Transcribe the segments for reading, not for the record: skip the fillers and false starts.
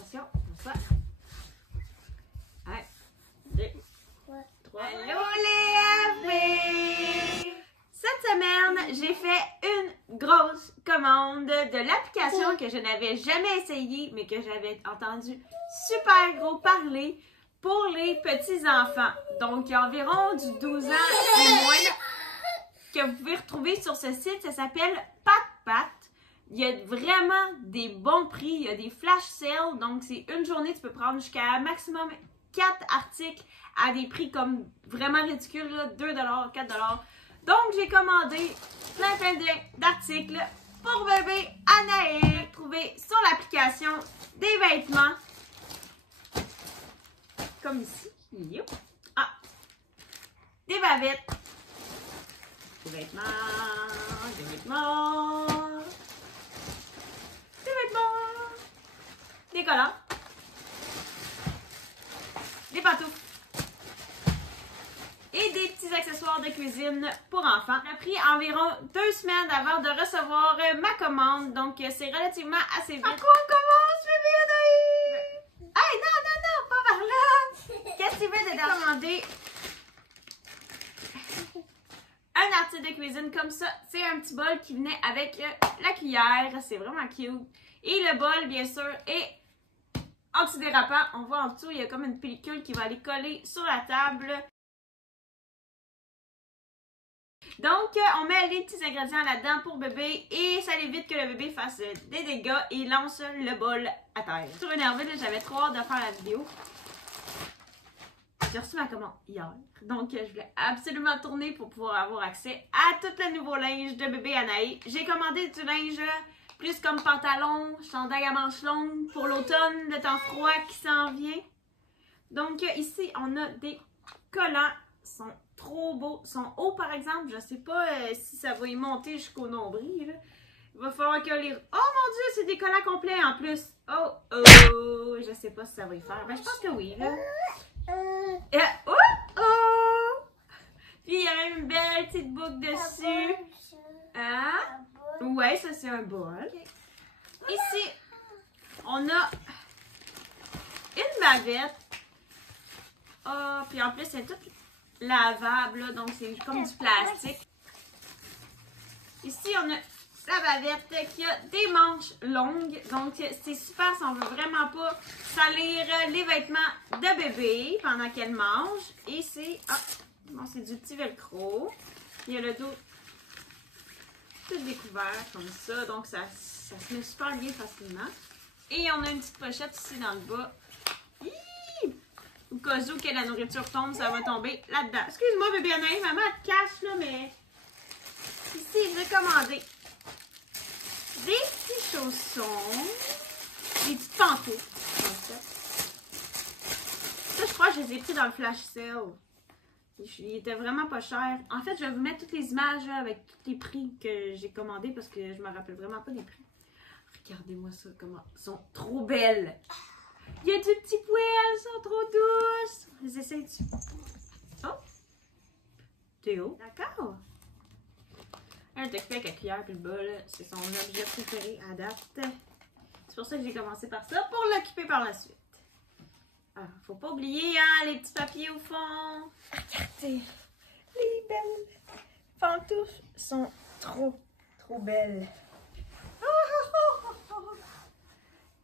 Attention, pour ça. 1, 2, 3. Allô les amis! Cette semaine, j'ai fait une grosse commande de l'application que je n'avais jamais essayée, mais que j'avais entendu super gros parler pour les petits-enfants. Donc, il y a environ du 12 ans et moins que vous pouvez retrouver sur ce site. Ça s'appelle Pat. Il y a vraiment des bons prix. Il y a des flash sales. Donc, c'est une journée, tu peux prendre jusqu'à maximum 4 articles à des prix comme vraiment ridicules, là, 2 $, 4 $. Donc, j'ai commandé plein d'articles pour bébé Anaé. Trouvé sur l'application des vêtements. Comme ici. Youp. Ah! Des bavettes. Des vêtements. Des vêtements. Des vêtements. Des collants. Des pantoufles. Et des petits accessoires de cuisine pour enfants. Ça a pris environ 2 semaines avant de recevoir ma commande, donc c'est relativement assez vite. Par quoi on commence, bébé Anaïs? Hey, non, pas par là! Qu'est-ce que tu veux de commander? Un article de cuisine comme ça, c'est un petit bol qui venait avec la cuillère, c'est vraiment cute. Et le bol, bien sûr, est antidérapant. On voit en dessous, il y a comme une pellicule qui va aller coller sur la table. Donc, on met les petits ingrédients là-dedans pour bébé et ça évite que le bébé fasse des dégâts et lance le bol à terre. Je suis trop énervée, j'avais trop hâte de faire la vidéo. J'ai reçu ma commande hier, donc je voulais absolument tourner pour pouvoir avoir accès à tout le nouveau linge de bébé Anaï. J'ai commandé du linge plus comme pantalon, chandail à manches longues pour l'automne, le temps froid qui s'en vient. Donc, ici, on a des collants. Sont trop beaux. Sont hauts, par exemple. Je sais pas si ça va y monter jusqu'au nombril. Là. Il va falloir que les... Oh mon Dieu, c'est des collants complets en plus. Oh, je sais pas si ça va y faire. Ben, je pense que oui, là. Puis, il y a même une belle petite boucle dessus. Hein? Ouais, ça, c'est un bol. Okay. Ici, on a une bavette. Oh, puis en plus, c'est tout lavable, là, donc c'est comme du plastique. Ici, on a la bavette qui a des manches longues. Donc, c'est super si on veut vraiment pas salir les vêtements de bébé pendant qu'elle mange. Et c'est... Ah, bon, c'est du petit velcro. Il y a le dos tout découvert comme ça. Donc, ça se met super bien facilement. Et on a une petite pochette ici dans le bas. Au cas où que la nourriture tombe, ça va tomber là-dedans. Excuse-moi, bébé Anaïs, maman elle te cache, là, mais... Ici, j'ai commandé des petits chaussons, des petites pantoufles, en fait. Ça, je crois que je les ai pris dans le flash sale. Ils étaient vraiment pas chers. En fait, je vais vous mettre toutes les images là, avec tous les prix que j'ai commandés parce que je me rappelle vraiment pas des prix. Regardez-moi ça, comment elles sont trop belles. Il y a du petit poil, elles sont trop douces. Les essayes-tu? Oh! Théo. D'accord. Elle t'occupe avec la cuillère et le bol. C'est son objet préféré à date. C'est pour ça que j'ai commencé par ça, pour l'occuper par la suite. Ah, faut pas oublier, hein, les petits papiers au fond. Regardez, les belles pantoufles sont trop belles.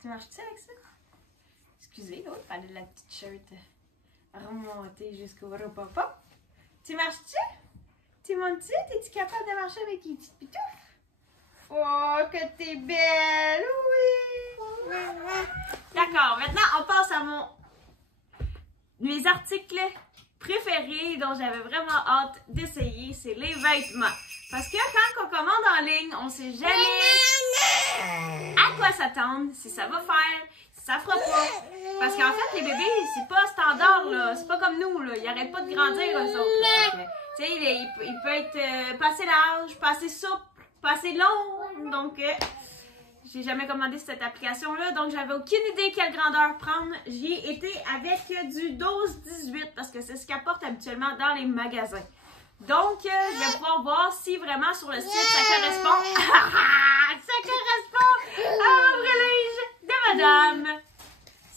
Tu marches-tu avec ça? Excusez, là, il fallait la petite shirt remontée jusqu'au repas. Tu marches-tu? Tu montes-tu? Es-tu capable de marcher avec les petites pitoufles? Oh, que t'es belle! Oui! D'accord, maintenant, on passe à mes articles préférés dont j'avais vraiment hâte d'essayer, c'est les vêtements. Parce que quand on commande en ligne, on sait jamais à quoi s'attendre, si ça va faire, si ça fera pas. Parce qu'en fait, les bébés, c'est pas standard, là. C'est pas comme nous, là. Ils arrêtent pas de grandir, eux autres. Tu sais, il peut être pas assez large, pas assez souple, pas assez long. Donc, j'ai jamais commandé cette application-là. Donc, j'avais aucune idée quelle grandeur prendre. J'y ai été avec du 12-18 parce que c'est ce qu'ils apportent habituellement dans les magasins. Donc, je vais pouvoir voir si vraiment sur le site ça correspond. Ça correspond à un vrai linge de madame.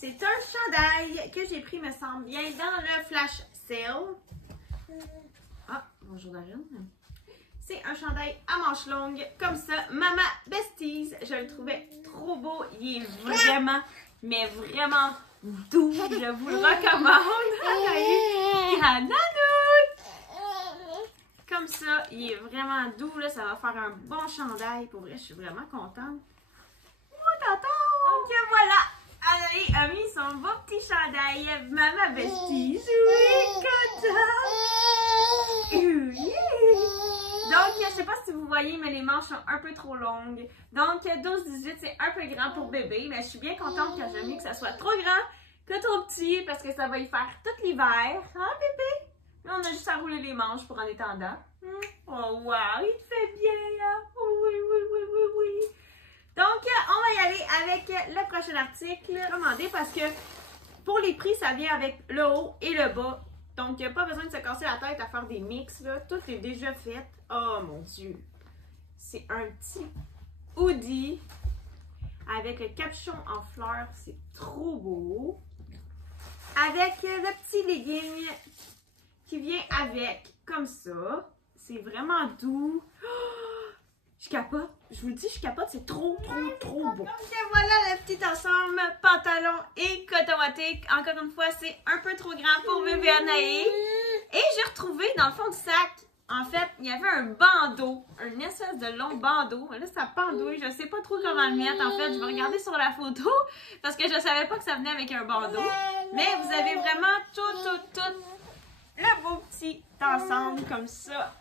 C'est un chandail que j'ai pris, me semble bien, dans le flash sale. Ah, bonjour Darine. C'est un chandail à manches longues, comme ça. Mama Besties, je le trouvais trop beau. Il est vraiment, mais vraiment doux. Je vous le recommande. Comme ça, il est vraiment doux. Là, ça va faire un bon chandail. Pour vrai, je suis vraiment contente. Oh, tonton! Donc voilà, Anaï a mis son beau petit chandail Mama Besties. Oui, content! Oui. Donc, je sais pas si vous voyez, mais les manches sont un peu trop longues. Donc, 12-18, c'est un peu grand pour bébé. Mais je suis bien contente que j'aime mieux que ça soit trop grand que trop petit parce que ça va y faire tout l'hiver. Hein, bébé? Là, on a juste à rouler les manches pour en étendant. Oh, wow, il te fait bien, hein? Oh, oui, oui, oui, oui, oui. Donc, on va y aller avec le prochain article commandé parce que pour les prix, ça vient avec le haut et le bas. Donc, il n'y a pas besoin de se casser la tête à faire des mix, là. Tout est déjà fait. Oh, mon Dieu! C'est un petit hoodie avec le capuchon en fleurs. C'est trop beau. Avec le petit legging qui vient avec, comme ça. C'est vraiment doux. Oh, je capote. Je vous le dis, je capote. C'est trop beau. Donc, voilà le petit ensemble pantalon et coton watté. Encore une fois, c'est un peu trop grand pour bébé Anaï. Et j'ai retrouvé dans le fond du sac, en fait, il y avait un bandeau. Une espèce de long bandeau. Là, ça pendouille. Je ne sais pas trop comment le mettre. En fait, je vais regarder sur la photo parce que je ne savais pas que ça venait avec un bandeau. Mais vous avez vraiment tout le beau petit ensemble comme ça.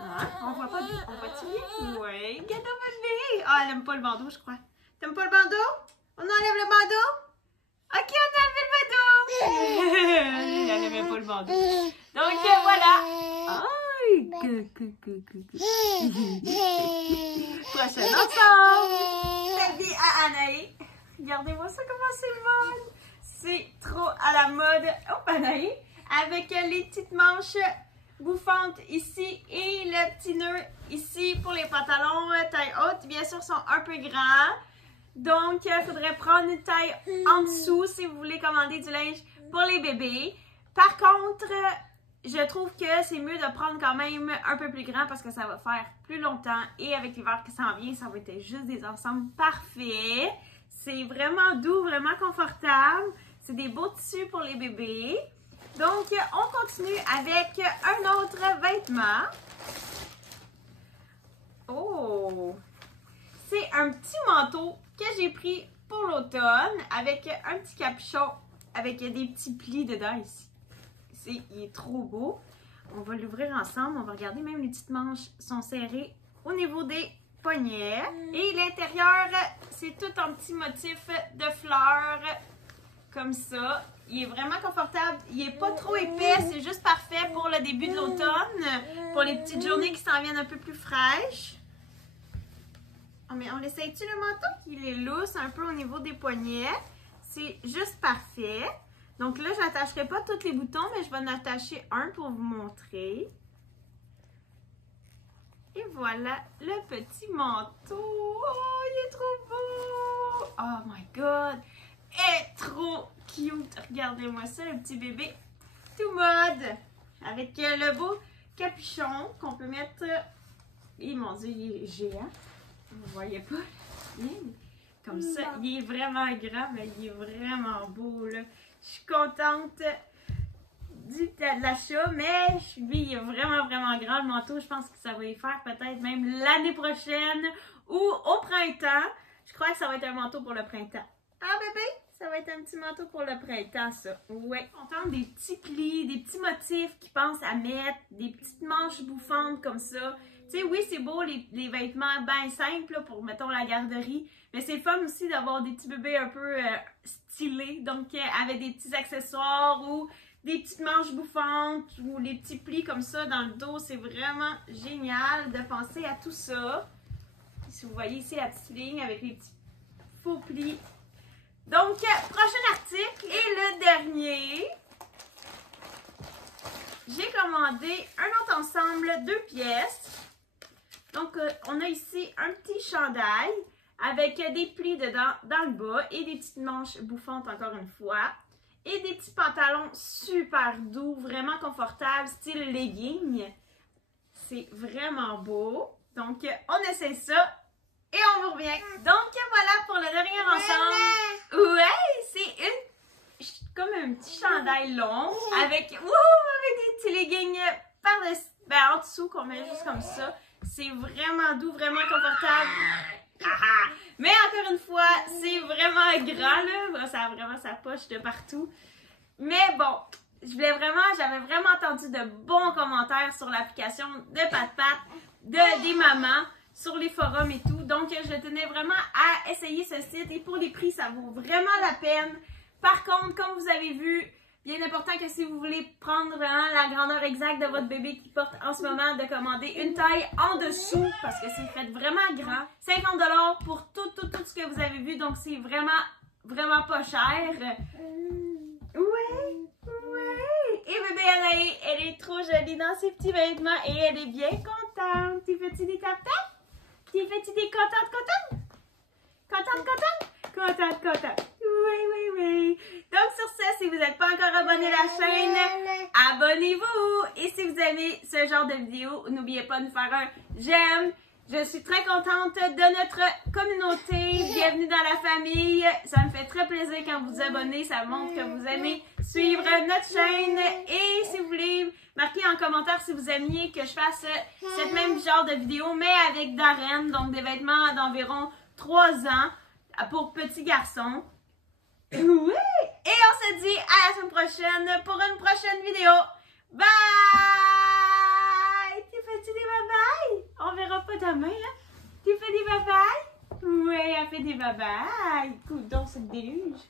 Ah, on voit pas, on voit-tu bien? Oui, gâteau bébé! Ah, elle aime pas le bandeau, je crois. T'aimes pas le bandeau? On enlève le bandeau? Ok, on enlève le bandeau! Elle aimait pas le bandeau. Donc, voilà. Aïe! Prochain ensemble! Bébé à Anaï. Regardez-moi ça, comment c'est mode! C'est trop à la mode. Oh, Anaï! Avec les petites manches bouffantes ici et le petit nœud ici pour les pantalons taille haute. Bien sûr, sont un peu grands. Donc, il faudrait prendre une taille en dessous si vous voulez commander du linge pour les bébés. Par contre, je trouve que c'est mieux de prendre quand même un peu plus grand parce que ça va faire plus longtemps. Et avec l'hiver qui s'en vient, ça va être juste des ensembles parfaits. C'est vraiment doux, vraiment confortable. C'est des beaux tissus pour les bébés. Donc, on continue avec un autre vêtement. Oh! C'est un petit manteau que j'ai pris pour l'automne avec un petit capuchon avec des petits plis dedans ici. Il est trop beau. On va l'ouvrir ensemble. On va regarder, même les petites manches sont serrées au niveau des poignets. Et l'intérieur, c'est tout un petit motif de fleurs comme ça. Il est vraiment confortable. Il n'est pas trop épais. C'est juste parfait pour le début de l'automne. Pour les petites journées qui s'en viennent un peu plus fraîches. Oh, mais on l'essaye-tu le manteau? Il est lousse un peu au niveau des poignets. C'est juste parfait. Donc là, je n'attacherai pas tous les boutons, mais je vais en attacher un pour vous montrer. Et voilà le petit manteau. Oh, il est trop beau! Oh my God! Il est trop cute! Regardez-moi ça, le petit bébé tout mode. Avec le beau capuchon qu'on peut mettre... Et mon Dieu, il est géant. Vous ne voyez pas? Comme ça, il est vraiment grand, mais il est vraiment beau, là. Je suis contente de l'achat, mais lui, il est vraiment grand, le manteau. Je pense que ça va y faire peut-être même l'année prochaine ou au printemps. Je crois que ça va être un manteau pour le printemps. Ah, bébé? Ça va être un petit manteau pour le printemps, ça. Ouais. Contente des petits plis, des petits motifs qu'ils pensent à mettre, des petites manches bouffantes comme ça. Tu sais, oui, c'est beau les vêtements bien simples là, pour, mettons, la garderie. Mais c'est fun aussi d'avoir des petits bébés un peu stylés. Donc, avec des petits accessoires ou des petites manches bouffantes ou les petits plis comme ça dans le dos. C'est vraiment génial de penser à tout ça. Si vous voyez ici la petite ligne avec les petits faux plis. Donc, prochain article et le dernier. J'ai commandé un autre ensemble, 2 pièces. Donc, on a ici un petit chandail avec des plis dedans dans le bas et des petites manches bouffantes encore une fois. Et des petits pantalons super doux, vraiment confortables, style legging. C'est vraiment beau. Donc, on essaie ça et on vous revient. Donc, voilà pour le dernier ensemble. Ouais, c'est comme un petit chandail long avec des petits leggings par-dessus, en dessous qu'on met juste comme ça. C'est vraiment doux, vraiment confortable. Mais encore une fois, c'est vraiment grand là. Ça a vraiment sa poche de partout. Mais bon, j'avais vraiment entendu de bons commentaires sur l'application de Pat, des mamans, sur les forums et tout. Donc, je tenais vraiment à essayer ce site. Et pour les prix, ça vaut vraiment la peine. Par contre, comme vous avez vu, bien important que si vous voulez prendre vraiment la grandeur exacte de votre bébé qui porte en ce moment, de commander une taille en dessous parce que c'est fait vraiment grand. 50 $ pour tout ce que vous avez vu. Donc, c'est vraiment pas cher. Ouais. Et bébé Anaï, elle est trop jolie dans ses petits vêtements et elle est bien contente. Tu fais-tu des tap-tap? Tu fais-tu des contentes? Contente? Oui. Donc sur ce, si vous n'êtes pas encore abonné à la chaîne, abonnez-vous. Et si vous aimez ce genre de vidéo, n'oubliez pas de nous faire un j'aime. Je suis très contente de notre communauté. Bienvenue dans la famille. Ça me fait très plaisir quand vous vous abonnez. Ça montre que vous aimez suivre notre chaîne. Et si vous voulez, marquez en commentaire si vous aimiez que je fasse cette même genre de vidéo, mais avec Darren, donc des vêtements d'environ 3 ans pour petits garçons. Oui! Et on se dit à la semaine prochaine pour une prochaine vidéo. Bye! Tu fais-tu des bye-bye? On verra pas demain, hein? Tu fais des bye-bye? Oui, elle fait des bye-bye. Coudon, c'est le déluge.